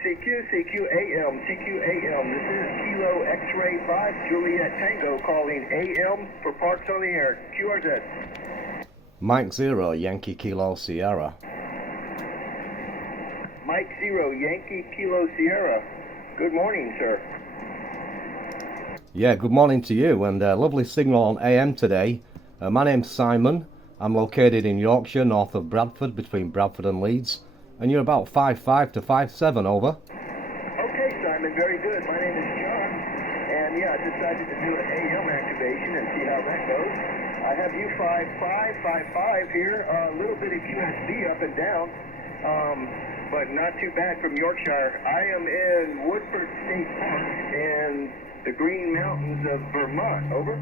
CQ AM. This is Kilo X-Ray 5 Juliet Tango calling AM for parks on the air. QRZ. Mike 0 Yankee Kilo Sierra. Mike 0 Yankee Kilo Sierra. Good morning, sir. Yeah, good morning to you, and lovely signal on AM today. My name's Simon. I'm located in Yorkshire, north of Bradford, between Bradford and Leeds. And you're about 5'5" to 5'7", over. Okay, Simon, very good. My name is John, and yeah, I decided to do an AM activation and see how that goes. I have you 5'5", 5'5" here, a little bit of QSB up and down, but not too bad from Yorkshire. I am in Woodford State Park in the Green Mountains of Vermont, over.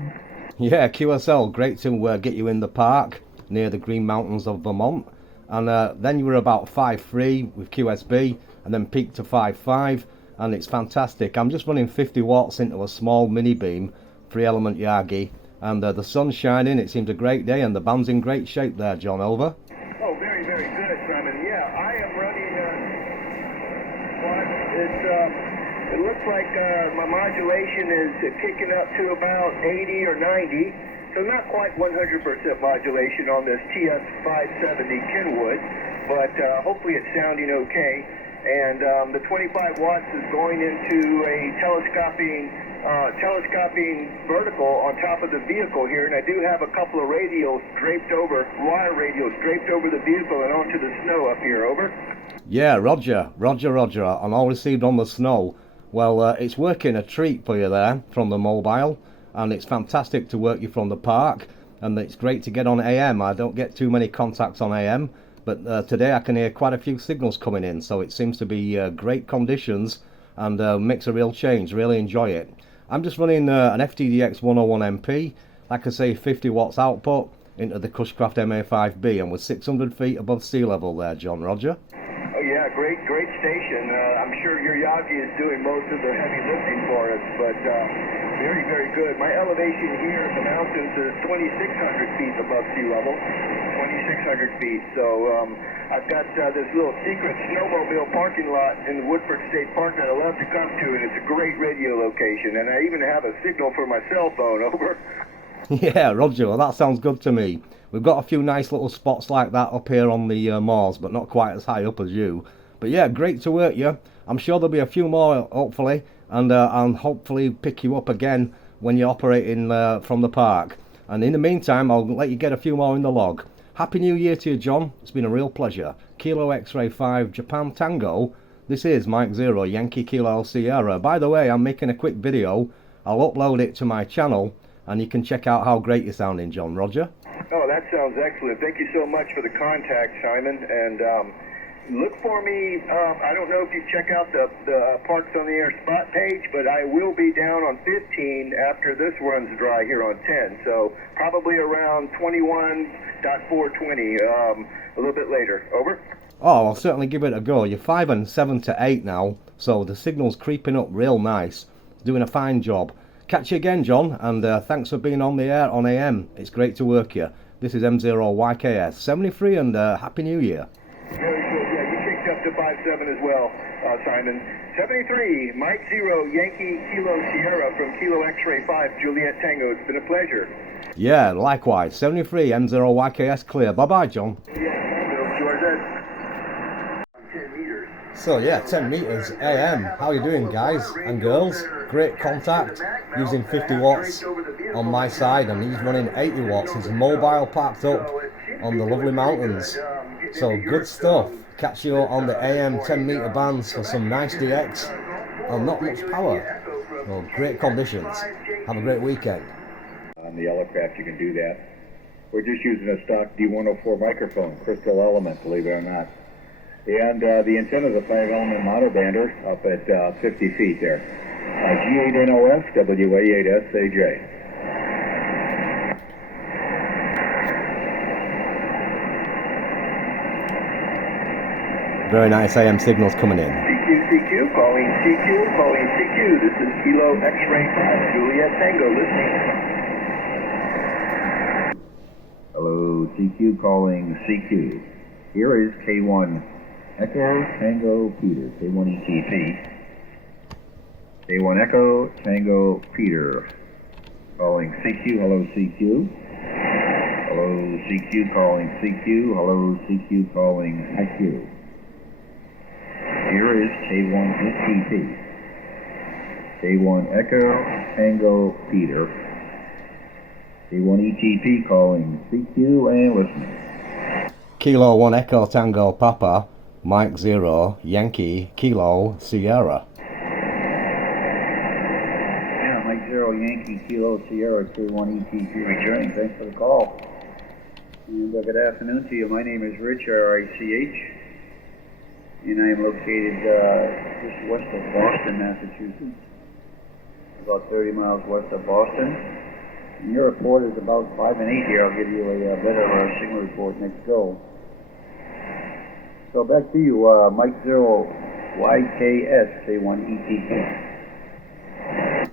Yeah, QSL, great to get you in the park near the Green Mountains of Vermont. And then you were about 5'3" with QSB, and then peaked to 5'5", and it's fantastic. I'm just running 50 watts into a small mini beam, 3-element Yagi, and the sun's shining. It seems a great day, and the band's in great shape there, John, over. Oh, very, very good, Simon. Yeah, I am running, it looks like my modulation is kicking up to about 80 or 90. So not quite 100% modulation on this TS570 Kenwood, but hopefully it's sounding okay. And the 25 watts is going into a telescoping vertical on top of the vehicle here, and I do have a couple of radios draped over, wire radios draped over the vehicle and onto the snow up here, over. Yeah, Roger, and all received on the snow. Well, it's working a treat for you there from the mobile. And it's fantastic to work you from the park, and it's great to get on AM. I don't get too many contacts on AM, but today I can hear quite a few signals coming in, so it seems to be great conditions, and makes a real change. Really enjoy it. I'm just running an FTDX101mp, like I say, 50 watts output into the Cushcraft MA5B, and we're 600 feet above sea level there, John. Roger. Oh yeah, great station. I'm sure your Yagi is doing most of the heavy lifting for us, but very, very good. My elevation here in the mountains is 2,600 feet above sea level, 2,600 feet. So I've got this little secret snowmobile parking lot in Woodford State Park that I love to come to, and it's a great radio location. And I even have a signal for my cell phone, over. Yeah, Roger, well, that sounds good to me. We've got a few nice little spots like that up here on the moors, but not quite as high up as you. But yeah, great to work you. I'm sure there'll be a few more, hopefully, and I'll hopefully pick you up again when you're operating from the park. And in the meantime, I'll let you get a few more in the log. Happy New Year to you, John. It's been a real pleasure. Kilo X-Ray 5 Japan Tango. This is Mike 0 Yankee Kilo Sierra. By the way, I'm making a quick video. I'll upload it to my channel, and you can check out how great you're sounding, John. Roger. Oh, that sounds excellent. Thank you so much for the contact, Simon. And look for me. I don't know if you check out the Parks on the Air spot page, but I will be down on 15 after this runs dry here on 10. So probably around 21.420, a little bit later. Over. Oh, I'll certainly give it a go. You're 5 and 7 to 8 now, so the signal's creeping up real nice. Doing a fine job. Catch you again, John, and thanks for being on the air on AM. It's great to work here. This is M0YKS 73, and Happy New Year. Very good. Yeah, you kicked up to 5'7" as well, Simon. 73, Mike 0 Yankee Kilo Sierra from Kilo X-Ray 5 Juliet Tango. It's been a pleasure. Yeah, likewise. 73, M0YKS clear. Bye-bye, John. Yeah, George. 10 meters. So yeah, 10 meters AM. How you doing, guys and girls? Great contact, using 50 watts on my side, and he's running 80 watts. He's mobile, parked up on the lovely mountains. So good stuff. Catch you on the AM 10 meter bands for some nice DX and not much power. Well, great conditions. Have a great weekend. On the Yellowcraft you can do that. We're just using a stock D104 microphone, crystal element, believe it or not. And the antenna is a 5-element mono bander up at 50 feet there. G8NOS, WA8SAJ. Very nice AM signals coming in. CQ, calling CQ. This is Kilo X-Ray 5, Juliet Tango, listening. Hello, CQ calling CQ. Here is K1 Echo Tango Peter, K1ETP. K1 Echo Tango Peter. Calling CQ, hello CQ. Hello CQ, calling CQ. Hello CQ, calling IQ. Here is K1ETP. K1 Echo Tango Peter. K1ETP calling CQ and listening. Kilo 1 Echo Tango Papa, Mike 0, Yankee, Kilo, Sierra. Yeah, Mike 0, Yankee, Kilo, Sierra, K1ETP returning. Thanks for the call. And good afternoon to you. My name is Rich, R-I-C-H. And I am located just west of Boston, Massachusetts. About 30 miles west of Boston. And your report is about 5 and 8 here. I'll give you a better signal report next go. So back to you, Mike 0, YKS, K1ETP.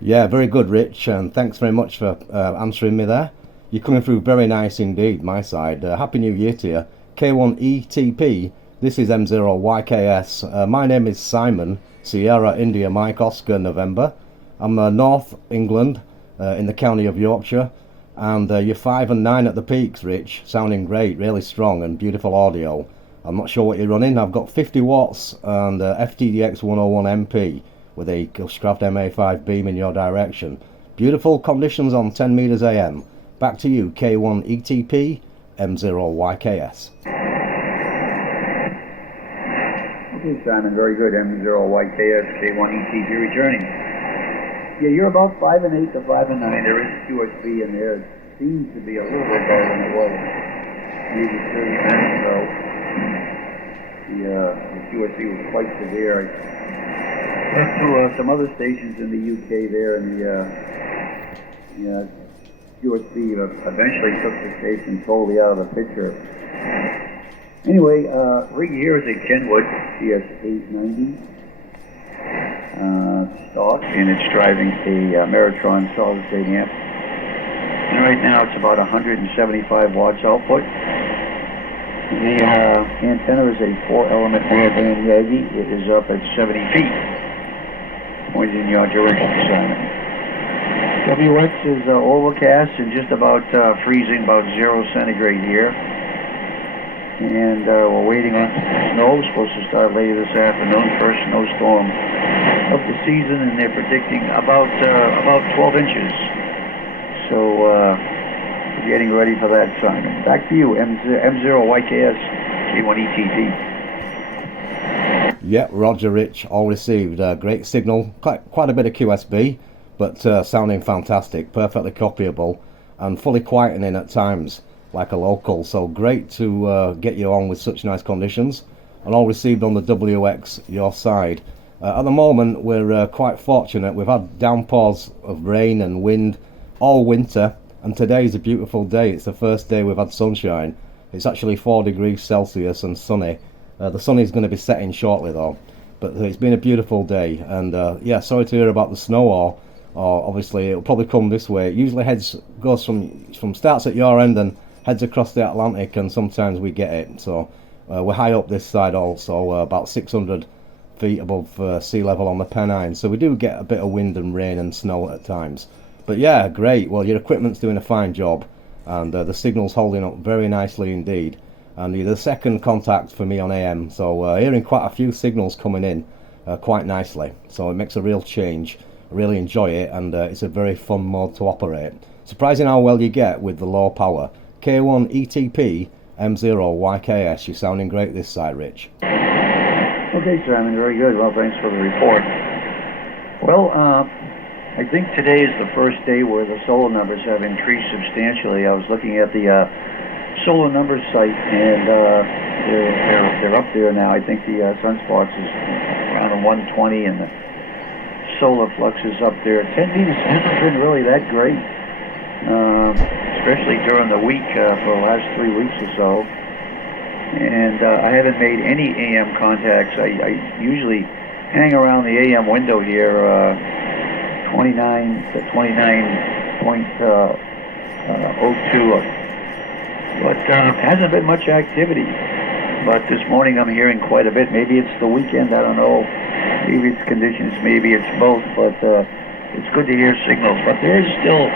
Yeah, very good, Rich, and thanks very much for answering me there. You're coming through very nice indeed, my side. Happy New Year to you. K1ETP, this is M0YKS. My name is Simon, Sierra, India, Mike, Oscar, November. I'm North England, in the county of Yorkshire, and you're 5 and 9 at the peaks, Rich. Sounding great, really strong and beautiful audio. I'm not sure what you're running. I've got 50 watts and FTDX101mp with a Cushcraft MA5B beam in your direction. Beautiful conditions on 10 meters AM. Back to you, K1ETP, M0YKS. Okay, Simon, very good. M0YKS, K1ETP returning. Yeah, you're about 5 and 8 to 5 and 9. There is QSB in there. It seems to be a little bit better than it was maybe 30 minutes ago. The QSB was quite severe. I went to some other stations in the UK there, and the QSB eventually took the station totally out of the picture. Anyway, rig here is a Kenwood CS890 stock, and it's driving a Meritron solid-state amp. And right now it's about 175 watts output. The antenna is a 4-element narrowband Yagi. It is up at 70 feet, pointed in your direction, Simon. WX is overcast and just about freezing, about 0 centigrade here. And we're waiting on snow. Supposed to start later this afternoon. First snowstorm of the season, and they're predicting about 12 inches. So getting ready for that, Simon. Back to you, M0YKS, K1ETP. Yeah, Roger, Rich, all received. Great signal, quite a bit of QSB, but sounding fantastic, perfectly copyable, and fully quietening at times, like a local. So great to get you on with such nice conditions, and all received on the WX, your side. At the moment, we're quite fortunate. We've had downpours of rain and wind all winter, and today is a beautiful day. It's the first day we've had sunshine. It's actually 4 degrees Celsius and sunny. The sun is going to be setting shortly though, but it's been a beautiful day. And yeah, sorry to hear about the snow, or obviously it'll probably come this way. It usually goes from starts at your end and heads across the Atlantic, and sometimes we get it. So we're high up this side also, about 600 feet above sea level on the Pennines, so we do get a bit of wind and rain and snow at times. But yeah, great. Well, your equipment's doing a fine job, and the signal's holding up very nicely indeed. And you're the second contact for me on AM, so hearing quite a few signals coming in quite nicely. So it makes a real change. I really enjoy it, and it's a very fun mode to operate. Surprising how well you get with the low power. K1ETP, M0YKS. You're sounding great this side, Rich. Okay, Simon, very good. Well, thanks for the report. Well, I think today is the first day where the solar numbers have increased substantially. I was looking at the solar numbers site, and they're up there now. I think the sunspots is around 120, and the solar flux is up there. 10 meters hasn't been really that great, especially during the week for the last 3 weeks or so. And I haven't made any AM contacts. I usually hang around the AM window here, 29 to 29.02, but hasn't been much activity. but this morning I'm hearing quite a bit. Maybe it's the weekend, I don't know. Maybe it's conditions, maybe it's both, but it's good to hear signals. But there is still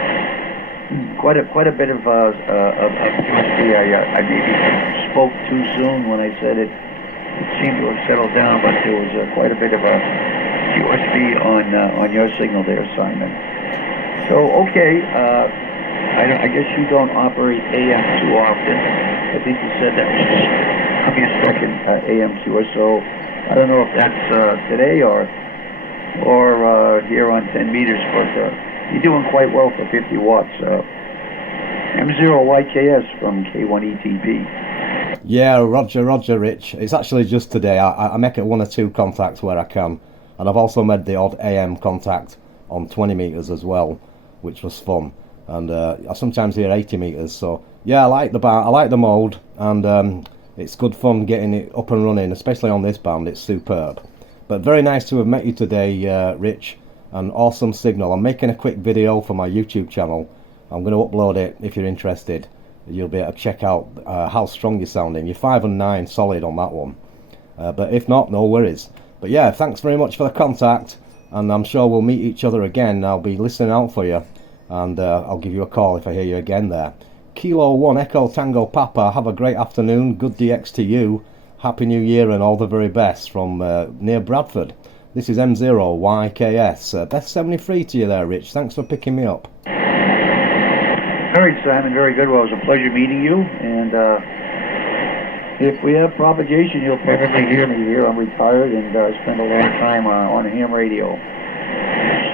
quite a bit of QSB. I maybe spoke too soon when I said it. It seemed to have settled down, but there was quite a bit of a QSB on your signal there, Simon. So, okay, I guess you don't operate AM too often. I think you said that was your second AM QSO. I don't know if that's today or here on 10 meters, but you're doing quite well for 50 watts. M0YKS from K1ETP. Yeah, Roger, Rich. It's actually just today. I make it 1 or 2 contacts where I can, and I've also made the odd AM contact on 20 meters as well, which was fun. And I sometimes hear 80 meters. So yeah, I like the mode, and it's good fun getting it up and running, especially on this band. It's superb. But very nice to have met you today, Rich. An awesome signal. I'm making a quick video for my YouTube channel. I'm going to upload it if you're interested. You'll be able to check out how strong you're sounding. You're 5 and 9 solid on that one. But if not, no worries. But yeah, thanks very much for the contact, and I'm sure we'll meet each other again. I'll be listening out for you, and I'll give you a call if I hear you again there. Kilo 1 Echo Tango Papa, have a great afternoon. Good DX to you. Happy New Year and all the very best from near Bradford. This is M0YKS. Best 73 to you there, Rich. Thanks for picking me up. All right, Simon, very good. Well, it was a pleasure meeting you, and if we have propagation, you'll probably hear me here. I'm retired and spend a lot of time on ham radio.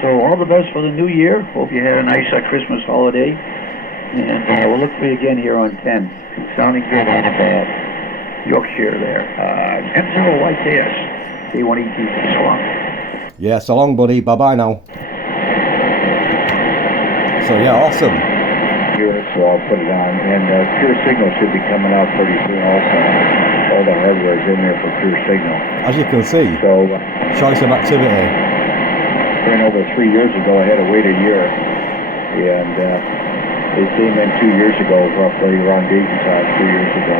So all the best for the new year. Hope you had a nice Christmas holiday, and we'll look for you again here on 10. Sounding good on Yorkshire there. M0YKS, K1ET, so long. Yeah, so long, buddy. Bye-bye now. So yeah, awesome. So I'll put it on, and Pure Signal should be coming out pretty soon also. All the hardware is in there for Pure Signal. As you can see, so choice of activity. ran over 3 years ago. I had to wait a year, and they came in 2 years ago, roughly around Dayton time, 2 years ago.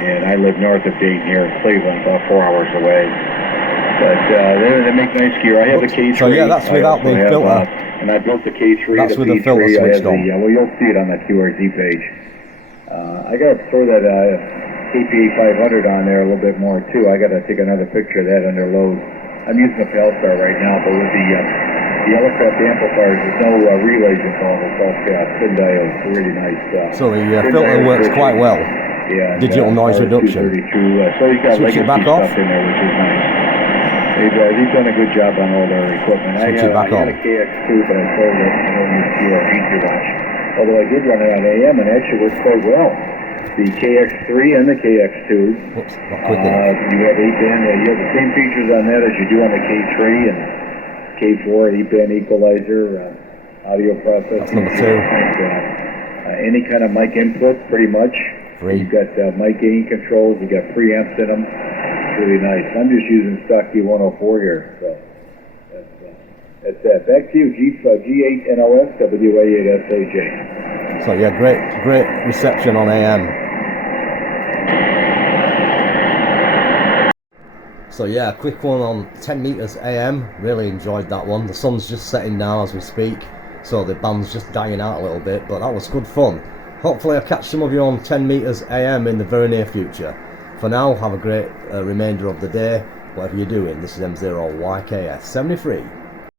And I live north of Dayton here in Cleveland, about 4 hours away. But they make nice gear. I have the K3. So yeah, that's without the filter. And I built the K3. That's the with B3, the filter switched on. well, you'll see it on the QRZ page. I got to throw that KPA500 on there a little bit more too. I got to take another picture of that under load. I'm using a Pelstar right now, but with the Yellowcraft amplifiers, there's no relays involved. It's all thin diodes. Really nice. So the filter works quite well. Yeah. Digital noise reduction. So he's got Switch it legacy back stuff off. in there, which is nice. They've done a good job on all their equipment. Switch it back I on. had a KX2, but I sold it. I don't use QRV too much. Although I did run it on AM, and it actually works quite well. The KX3 and the KX2. Whoops, not quick enough. You have 8-band. You have the same features on that as you do on the K3 and K4, 8-band equalizer, audio processing. That's number 2. Any kind of mic input, pretty much. 3. You've got mic gain controls. You got preamps in them. It's really nice. I'm just using stock D104 here. So that's that. Back to you, G8NOS WA8SAJ. So yeah, great reception on AM. So yeah, quick one on 10 meters AM. Really enjoyed that one. The sun's just setting now as we speak, so the band's just dying out a little bit, but that was good fun. Hopefully I'll catch some of you on 10 meters AM in the very near future. For now, have a great remainder of the day, whatever you're doing. This is M0YKS 73.